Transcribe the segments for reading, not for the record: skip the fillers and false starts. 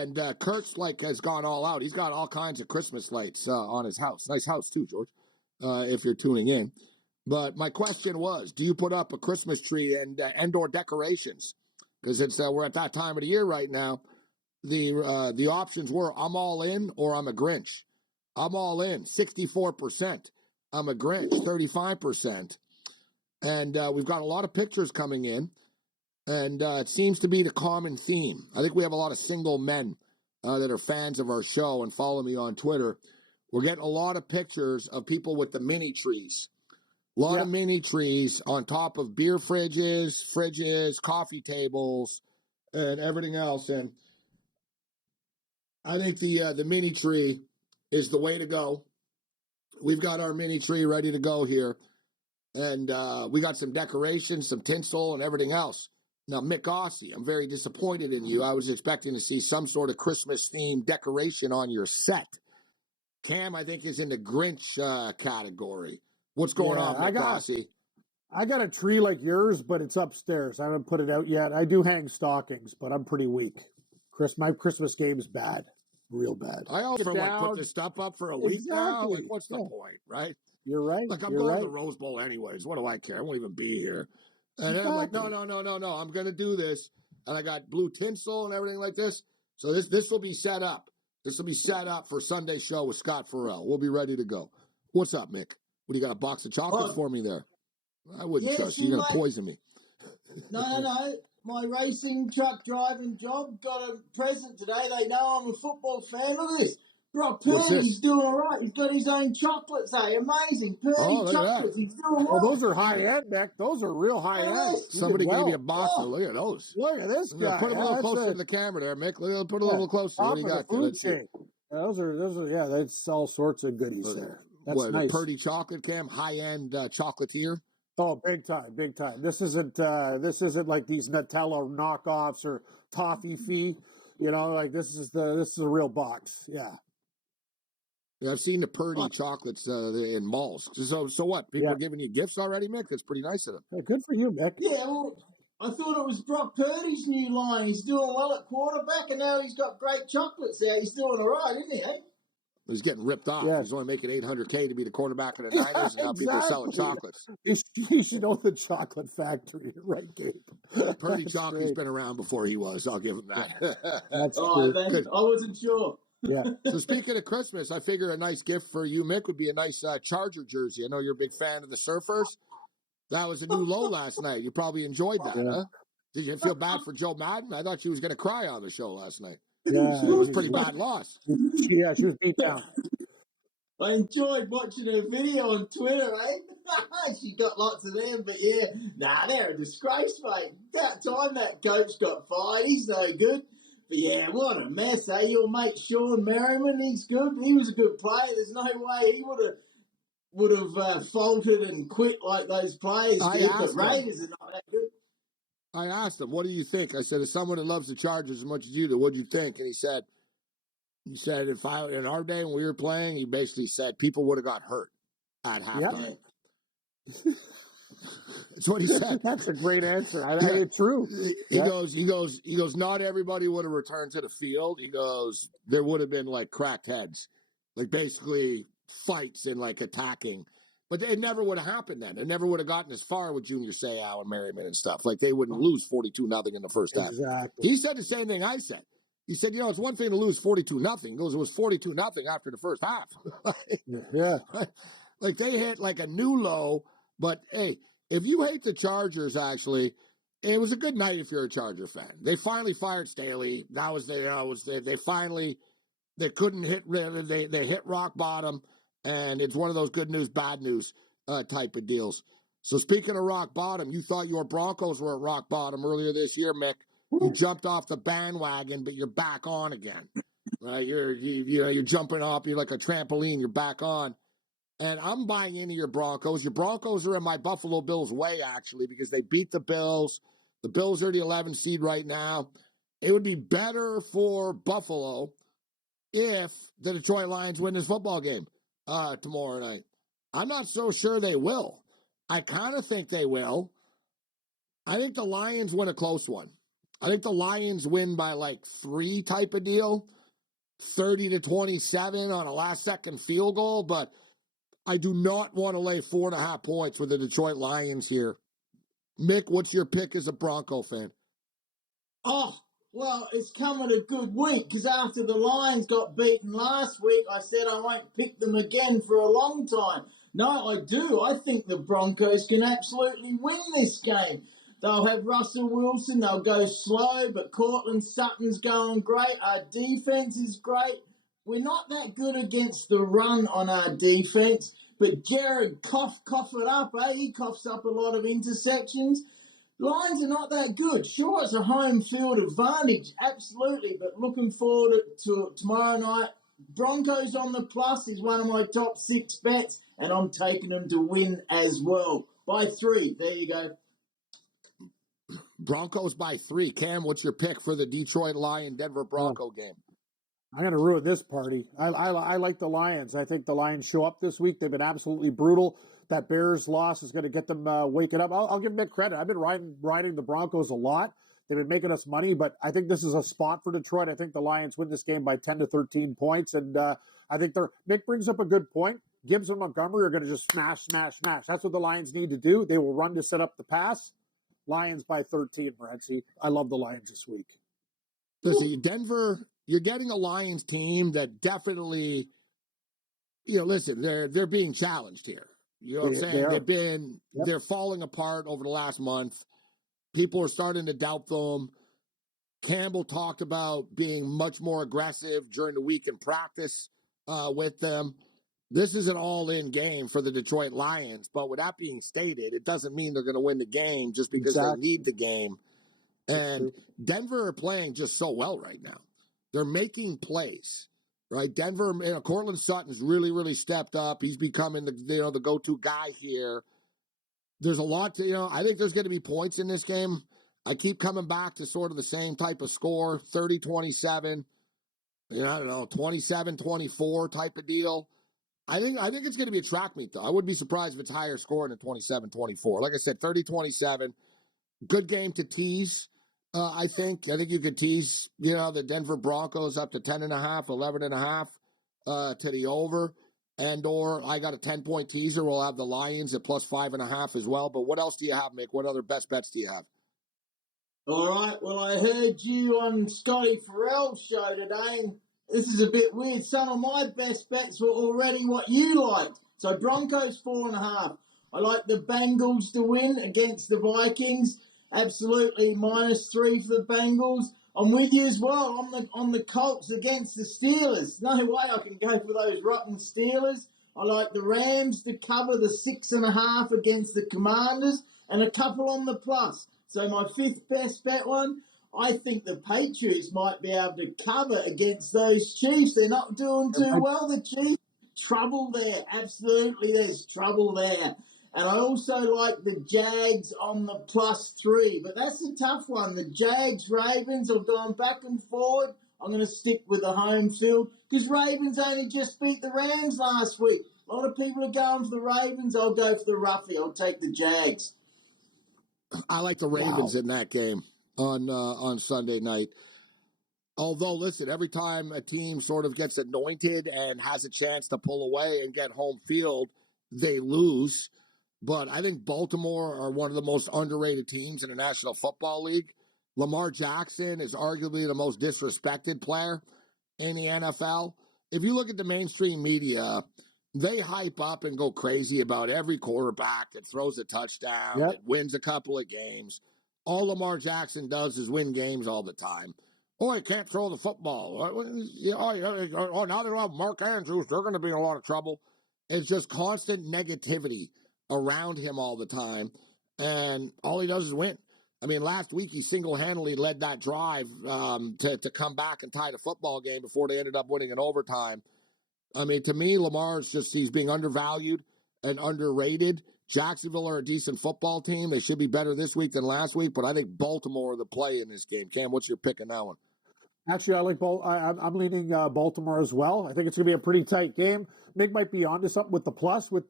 And Kurt's has gone all out. He's got all kinds of Christmas lights on his house. Nice house too, George, if you're tuning in. But my question was, do you put up a Christmas tree and indoor decorations? Because we're at that time of the year right now. The options were I'm all in or I'm a Grinch. I'm all in, 64%. I'm a Grinch, 35%. And we've got a lot of pictures coming in. And it seems to be the common theme. I think we have a lot of single men that are fans of our show and follow me on Twitter. We're getting a lot of pictures of people with the mini trees. A lot of mini trees on top of beer fridges, coffee tables, and everything else. And I think the mini tree is the way to go. We've got our mini tree ready to go here. And we got some decorations, some tinsel, and everything else. Now, Mick Aussie, I'm very disappointed in you. I was expecting to see some sort of Christmas-themed decoration on your set. Cam, I think, is in the Grinch category. What's going on, Mick Aussie? I got a tree like yours, but it's upstairs. I haven't put it out yet. I do hang stockings, but I'm pretty weak. My Christmas game's bad. Real bad. I also put this stuff up for a week now. Like, what's the point, right? You're right. Like, I'm going to the Rose Bowl anyways. What do I care? I won't even be here. And then I'm like, no. I'm going to do this. And I got blue tinsel and everything like this. So this will be set up. This will be set up for Sunday show with Scott Farrell. We'll be ready to go. What's up, Mick? What do you got, a box of chocolates for me there? I wouldn't trust you. You're going to poison me. No. My racing truck driving job got a present today. They know I'm a football fan. Look at this. Brock Purdy's doing all right. He's got his own chocolates, Amazing. Purdy chocolates. He's doing well. Oh, those are high-end, Nick. Those are real high-end. Somebody gave you a box. Look at those. Look at this guy. Put them a little closer to the camera there, Mick. Put a little closer. What do you got there? Let's see. Those are, that's all sorts of goodies there. That's nice. Purdy chocolate, Cam? High-end chocolatier? Oh, big time. This isn't like these Nutella knockoffs or toffee fee. Like this is a real box. Yeah. Yeah, I've seen the Purdy chocolates in malls. So what? People are giving you gifts already, Mick? That's pretty nice of them. Yeah, good for you, Mick. Yeah, well, I thought it was Brock Purdy's new line. He's doing well at quarterback, and now he's got great chocolates there. He's doing all right, isn't he, He's getting ripped off. Yeah. He's only making $800K to be the quarterback of the Niners, and now people are selling chocolates. You should own the chocolate factory, right, Gabe? Purdy chocolate's been around before he was. I'll give him that. That's I wasn't sure. Yeah. So speaking of Christmas, I figure a nice gift for you, Mick, would be a nice Charger jersey. I know you're a big fan of the Surfers. That was a new low last night. You probably enjoyed that, huh? Did you feel bad for Joe Madden? I thought she was going to cry on the show last night. Yeah, it was a pretty bad loss. Yeah, she was beat down. I enjoyed watching her video on Twitter, She got lots of them, but they're a disgrace, mate. That time that coach got fired, he's no good. But what a mess, Your mate Shawne Merriman, he's good. He was a good player. There's no way he would have faltered and quit like those players did. The Raiders are not that good. I asked him, what do you think? I said, as someone that loves the Chargers as much as you do, what do you think? And he said, in our day when we were playing, he basically said people would have got hurt at halftime. Yep. That's what he said. That's a great answer. It's true. He goes, not everybody would have returned to the field. He goes, there would have been like cracked heads, like basically fights and like attacking. But it never would have happened then. It never would have gotten as far with Junior Seau and Merriman and stuff. Like they wouldn't lose 42-0 in the first half. Exactly. He said the same thing I said. He said, it's one thing to lose 42-0. He goes, it was 42-0 after the first half. Yeah. Like they hit like a new low. But hey, if you hate the Chargers, actually, it was a good night if you're a Charger fan. They finally fired Staley. That was they couldn't hit. They hit rock bottom. And it's one of those good news, bad news type of deals. So speaking of rock bottom, you thought your Broncos were at rock bottom earlier this year, Mick. You jumped off the bandwagon, but you're back on again. Right? You're jumping off. You're like a trampoline. You're back on. And I'm buying into your Broncos. Your Broncos are in my Buffalo Bills way, actually, because they beat the Bills. The Bills are the 11th seed right now. It would be better for Buffalo if the Detroit Lions win this football game tomorrow night. I'm not so sure they will. I kind of think they will. I think the Lions win a close one. I think the Lions win by like 3 type of deal, 30-27 on a last-second field goal, but I do not want to lay 4.5 points with the Detroit Lions here. Mick, what's your pick as a Bronco fan? Oh, well, it's come at a good week because after the Lions got beaten last week, I said I won't pick them again for a long time. No, I do. I think the Broncos can absolutely win this game. They'll have Russell Wilson. They'll go slow, but Cortland Sutton's going great. Our defense is great. We're not that good against the run on our defense, but Jared cough it up, eh? He coughs up a lot of intersections. Lions are not that good. Sure, it's a home field advantage, absolutely, but looking forward to tomorrow night. Broncos on the plus is one of my top 6 bets, and I'm taking them to win as well. By 3, there you go. Broncos by 3. Cam, what's your pick for the Detroit Lion-Denver Bronco game? I'm going to ruin this party. I like the Lions. I think the Lions show up this week. They've been absolutely brutal. That Bears loss is going to get them waking up. I'll give Mick credit. I've been riding the Broncos a lot. They've been making us money, but I think this is a spot for Detroit. I think the Lions win this game by 10 to 13 points, and I think Mick brings up a good point. Gibbs and Montgomery are going to just smash. That's what the Lions need to do. They will run to set up the pass. Lions by 13, Morency. I love the Lions this week. Listen, Denver, you're getting a Lions team that definitely, listen, they're being challenged here. You know what I'm saying? They're falling apart over the last month. People are starting to doubt them. Campbell talked about being much more aggressive during the week in practice with them. This is an all-in game for the Detroit Lions, but with that being stated, it doesn't mean they're going to win the game just because they need the game. And Denver are playing just so well right now. They're making plays, right? Denver, Cortland Sutton's really stepped up. He's becoming the go-to guy here. There's a lot to, I think there's going to be points in this game. I keep coming back to sort of the same type of score, 30-27, I don't know, 27-24 type of deal. I think it's going to be a track meet, though. I wouldn't be surprised if it's higher scoring than 27-24. Like I said, 30-27. Good game to tease, I think. I think you could tease, the Denver Broncos up to 10.5, 11.5 to the over. And/or I got a 10-point teaser. We'll have the Lions at plus 5.5 as well. But what else do you have, Mick? What other best bets do you have? All right. Well, I heard you on Scotty Farrell's show today, and this is a bit weird. Some of my best bets were already what you liked. So Broncos 4.5. I like the Bengals to win against the Vikings. Absolutely -3 for the Bengals. I'm with you as well on the Colts against the Steelers. No way I can go for those rotten Steelers. I like the Rams to cover the 6.5 against the Commanders, and a couple on the plus. So my 5th best bet one, I think the Patriots might be able to cover against those Chiefs. They're not doing too well, the Chiefs. Trouble there. Absolutely, there's trouble there. And I also like the Jags on the +3. But that's a tough one. The Jags-Ravens have gone back and forward. I'm going to stick with the home field because Ravens only just beat the Rams last week. A lot of people are going for the Ravens. I'll go for the roughie. I'll take the Jags. I like the Ravens in that game on Sunday night. Although, listen, every time a team sort of gets anointed and has a chance to pull away and get home field, they lose. But I think Baltimore are one of the most underrated teams in the National Football League. Lamar Jackson is arguably the most disrespected player in the NFL. If you look at the mainstream media, they hype up and go crazy about every quarterback that throws a touchdown, that wins a couple of games. All Lamar Jackson does is win games all the time. Oh, he can't throw the football. Oh, now they have Mark Andrews. They're going to be in a lot of trouble. It's just constant negativity around him all the time, and all he does is win. I mean, last week he single-handedly led that drive to come back and tie the football game before they ended up winning in overtime. I mean, to me, Lamar's he's being undervalued and underrated. Jacksonville are a decent football team. They should be better this week than last week, but I think Baltimore are the play in this game. Cam, what's your pick on that one? Actually, I like I'm leaning Baltimore as well. I think it's going to be a pretty tight game. Mick might be onto something with the plus with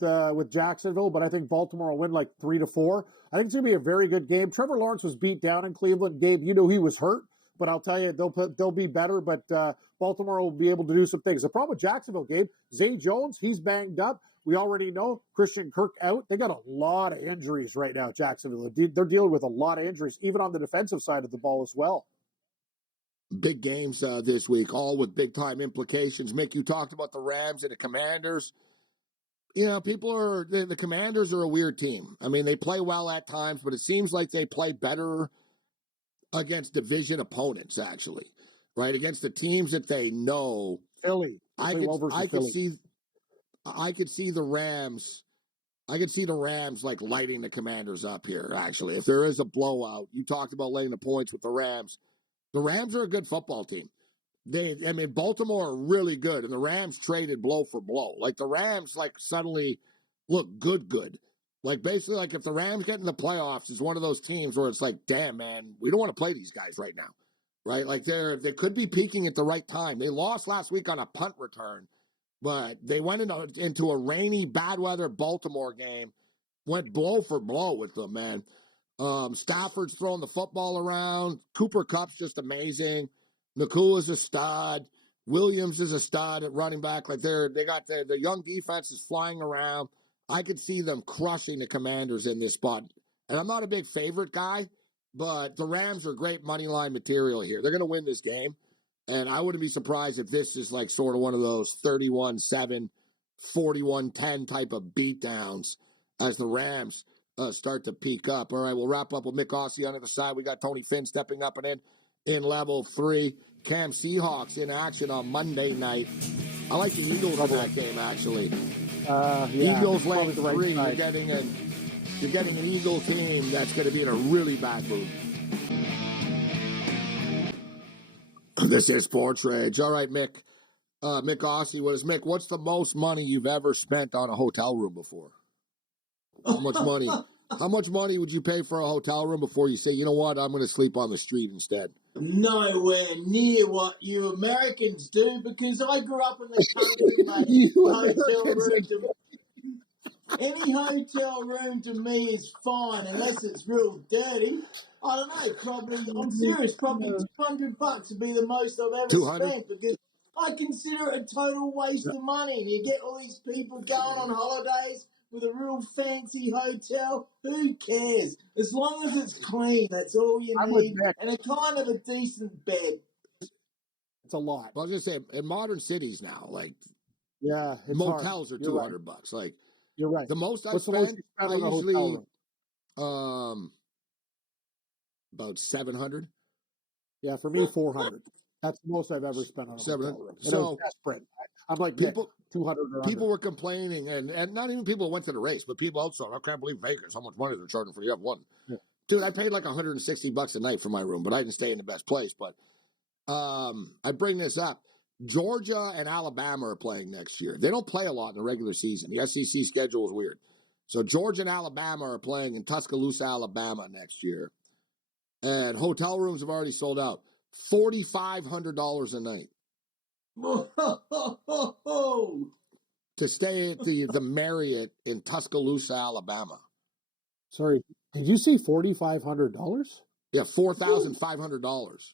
Jacksonville, but I think Baltimore will win like 3-4. I think it's going to be a very good game. Trevor Lawrence was beat down in Cleveland. Gabe, you know he was hurt, but I'll tell you they'll be better. But Baltimore will be able to do some things. The problem with Jacksonville, Gabe, Zay Jones, he's banged up. We already know Christian Kirk out. They got a lot of injuries right now. Jacksonville, they're dealing with a lot of injuries, even on the defensive side of the ball as well. Big games this week, all with big-time implications. Mick, you talked about the Rams and the Commanders. You know, the Commanders are a weird team. I mean, they play well at times, but it seems like they play better against division opponents, actually, right? Against the teams that they know. Philly. I could see the Rams. I could see the Rams like lighting the Commanders up here, actually. If there is a blowout, you talked about laying the points with the Rams. The Rams are a good football team. Baltimore are really good, and the Rams traded blow for blow. Like, the Rams, like, suddenly look good. Like, basically, like, if the Rams get in the playoffs, it's one of those teams where it's like, damn, man, we don't want to play these guys right now, right? Like, they could be peaking at the right time. They lost last week on a punt return, but they went into a rainy, bad weather Baltimore game, went blow for blow with them, man. Stafford's throwing the football around. Cooper Kupp's just amazing. Nakua's a stud. Williams is a stud at running back. Like, they got the young defense is flying around. I could see them crushing the Commanders in this spot. And I'm not a big favorite guy, but the Rams are great money line material here. They're going to win this game. And I wouldn't be surprised if this is like sort of one of those 31-7, 41-10 type of beatdowns as the Rams start to peak up. All right, we'll wrap up with Mick Aussie on the other side. We got Tony Finn stepping up and in level 3. Cam Seahawks in action on Monday night. I like the Eagles in that game, actually. Eagles laying 3. You're getting an Eagle team that's going to be in a really bad mood. This is Sports Rage. All right, Mick. Mick Aussie, Mick, what's the most money you've ever spent on a hotel room before? How much money? How much money would you pay for a hotel room before you say, you know what, I'm going to sleep on the street instead? Nowhere near what you Americans do, because I grew up in the country, mate. Any hotel room to me is fine unless it's real dirty. I don't know, I'm serious, probably $200 would be the most I've ever 200? spent, because I consider it a total waste of money. And you get all these people going on holidays with a real fancy hotel. Who cares? As long as it's clean, that's all you need. And a kind of a decent bed. It's a lot. I was going to say, in modern cities now, like, motels are $200. Right. Like, you're right. The most I spent, I usually about 700. Yeah, for me, 400. That's the most I've ever spent on a hotel room. So desperate. I'm like, people, 200 or people were complaining, and not even people who went to the race, but people outside. I can't believe Vegas, how much money they're charging for the F1. Yeah. Dude, I paid like $160 a night for my room, but I didn't stay in the best place. But I bring this up. Georgia and Alabama are playing next year. They don't play a lot in the regular season. The SEC schedule is weird. So Georgia and Alabama are playing in Tuscaloosa, Alabama next year. And hotel rooms have already sold out. $4,500 a night. To stay at the Marriott in Tuscaloosa, Alabama. Sorry, did you say $4,500? Yeah, $4,500.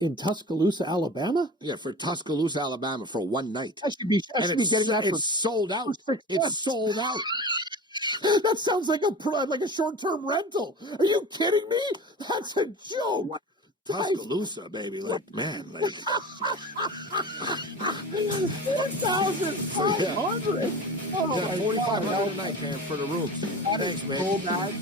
In Tuscaloosa, Alabama? Yeah, for Tuscaloosa, Alabama for one night. I should be getting that. It's sold out. It's sold out. That sounds like a short-term rental. Are you kidding me? That's a joke. Tuscaloosa, baby. Like, man, like 4,500. Oh, yeah, $4,500 a night, Cam, for the rooms. Thanks, man. So bad.